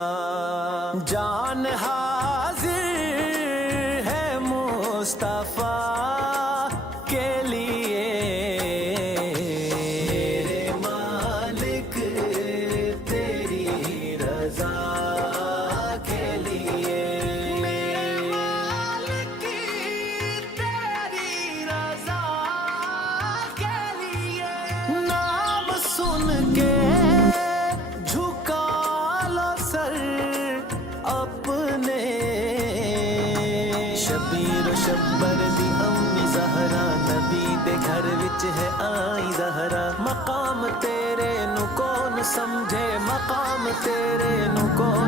جان حاضر ہے مصطفیٰ کے لیے، میرے مالک تیری رضا کے لیے، میرے مالک تیری رضا کے لیے، نام سن کے اپنے شبیر و شبر دی امی زہرا، نبی دے گھر وچ ہے آئی زہرا، مقام تیرے نو کون سمجھے، مقام تیرے نو کون